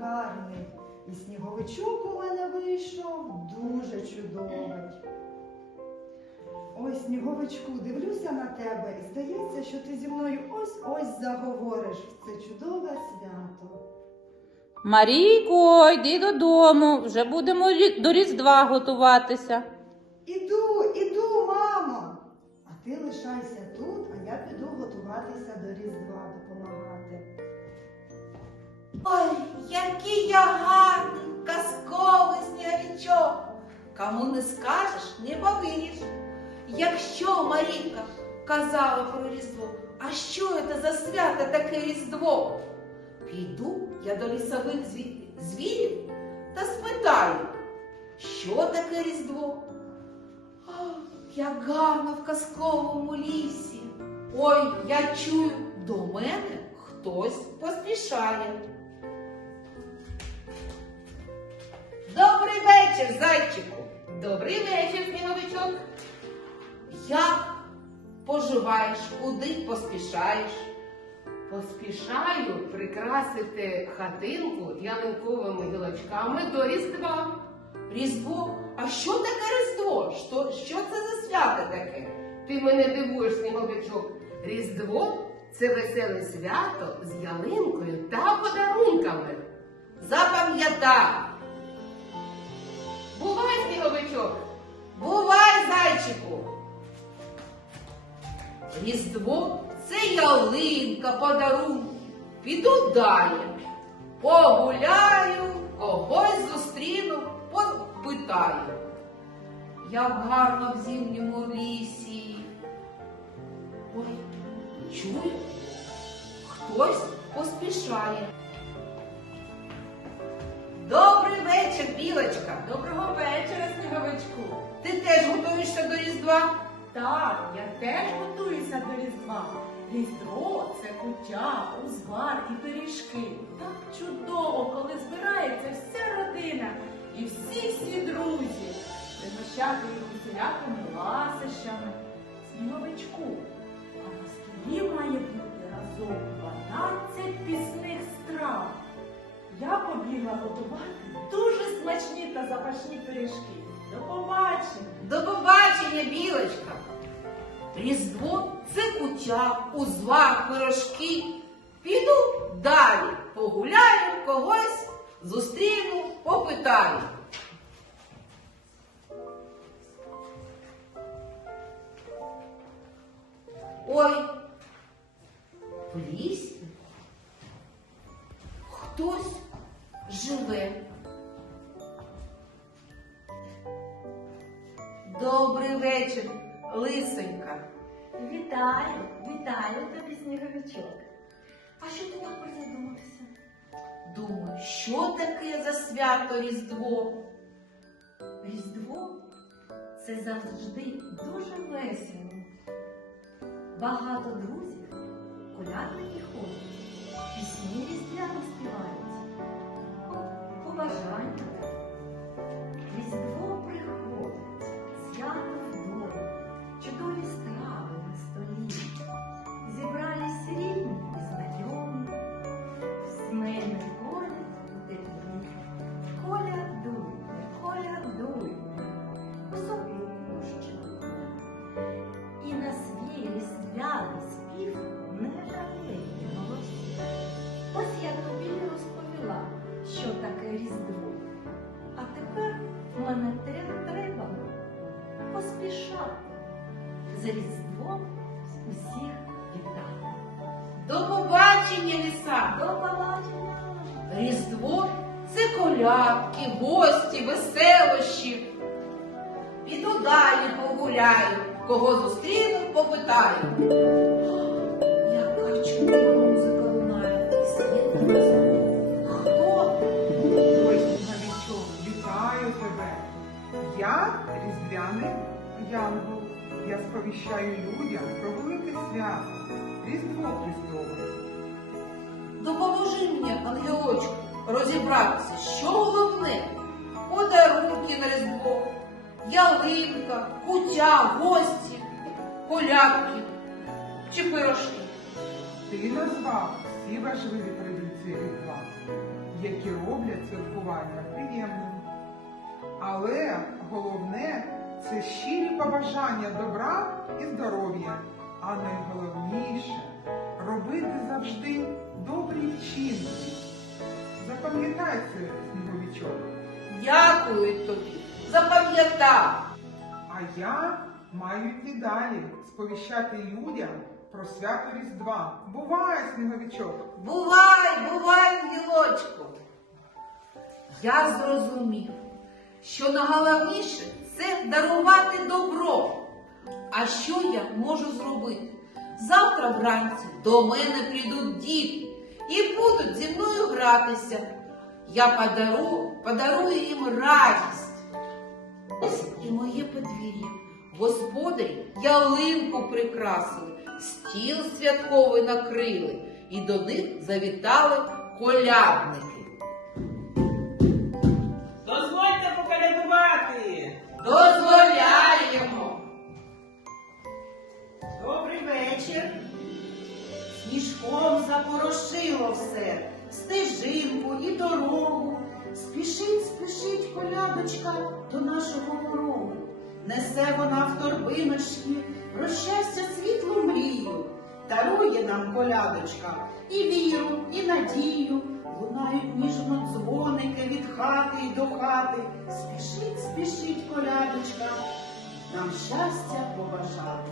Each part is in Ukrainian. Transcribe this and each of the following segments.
гарний. І сніговичок у мене вийшов дуже чудовий. Ой, сніговичку, дивлюся на тебе і здається, що ти зі мною ось-ось заговориш в це чудове свято. Марійко, йди додому, вже будемо до Різдва готуватися. Іду, іду, мамо. А ти лишайся тут, а я піду я гарний, казковий сніговичок. Кому не скажеш, не повіриш. Якщо Марійка казала про Різдво, а що це за свято таке Різдво? Піду я до лісових звірів та спитаю, що таке Різдво? Ах, як гарно в казковому лісі. Ой, я чую, до мене хтось поспішає. Вечір, зайчику. Добрий вечір, сніговичок. Як поживаєш, куди поспішаєш? Поспішаю прикрасити хатинку ялинковими гілочками до Різдва. Різдво? А що таке Різдво? Що, що це за свято таке? Ти мене дивуєш, сніговичок. Різдво це веселе свято з ялинкою та подарунками. Запам'ятай! Бувай! Бувай, зайчику! Різдво це ялинка, подарунки. Піду далі. Погуляю, когось зустріну, попитаю. Як гарно в зимньому лісі. Ой, чую, хтось поспішає. Добрий вечір, білочка. Доброго вечора, сніговичку. Ти теж готуєшся до Різдва? Так, я теж готуюся до Різдва. Різдво це куття, узвар і пиріжки. Так чудово, коли збирається вся родина і всі-всі друзі. Пригощати їх усілякими ласощами. Сніговичку, а на столі має бути разом 12 пісних страв. Побігла готувати дуже смачні та запашні пиріжки. До побачення! До побачення, білочка. Різдво це кутя, узвар, пирожки. Піду далі, погуляю, когось зустріну, попитаю. Ой, в лісі живе. Добрий вечір, лисенька. Вітаю, вітаю тобі, сніговичок. А що ти так призадумався? Думаю, що таке за свято Різдво? Різдво це завжди дуже весело. Багато друзів, колядники ходять, пісні різдвяно співають. Різдво. А тепер мене те- треба поспішати. За Різдвом усіх вітати. До побачення, ліса! До побачення! Різдво це колядки, гості, веселощі. Піду далі погуляю, кого зустріну, попитаю. Яка чудова Я людям про велике свято. Різдво Христове. Допоможи мені, ангелочку, розібратися, що головне. Подарунки на Різдво, ялинка, кутя, гості, колядки чи пирожки. Ти назвав всі важливі традиції Різдва, які роблять святкування приємним. Це щирі побажання добра і здоров'я, а найголовніше робити завжди добрі вчинки. Запам'ятай це, сніговичок. Дякую тобі, запам'ятав. А я маю йти далі сповіщати людям про свято Різдва. Буває, сніговичок! Бувай, бувай, гілочку. Я зрозумів, що найголовніше це дарувати добро. А що я можу зробити? Завтра вранці до мене прийдуть діти і будуть зі мною гратися. Я подарую, подарую їм радість. Ось і моє подвір'я. Господарі ялинку прикрасили, стіл святковий накрили, і до них завітали колядники. Колядочка до нашого порогу. Несе вона в торбиночки про щастя світлу мрію. Дарує нам колядочка і віру, і надію. Лунають ніжно дзвоники від хати й до хати. Спішить, спішить колядочка, нам щастя побажати.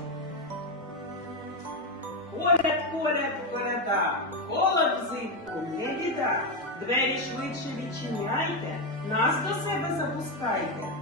Коляд, коляд, коляда, холод взимку, не біда. Двері швидше відчиняйте, нас до себе запускайте.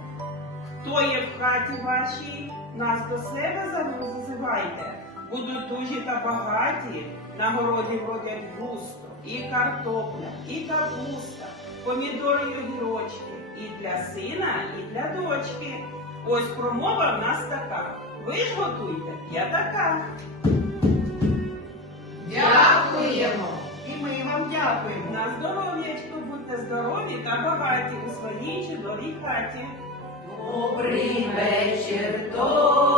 Хто є в хаті вашій, нас до себе зазивайте. Будуть дужі та багаті, на городі вродять густо. І картопля, і капуста, помідори й огірочки. І для сина, і для дочки. Ось промова в нас така. Ви ж готуйте, я така. Дякуємо! Ми вам дякуємо. На здоров'ячко, будьте здорові та багаті у своїй чудовій хаті. Добрий вечір тобі,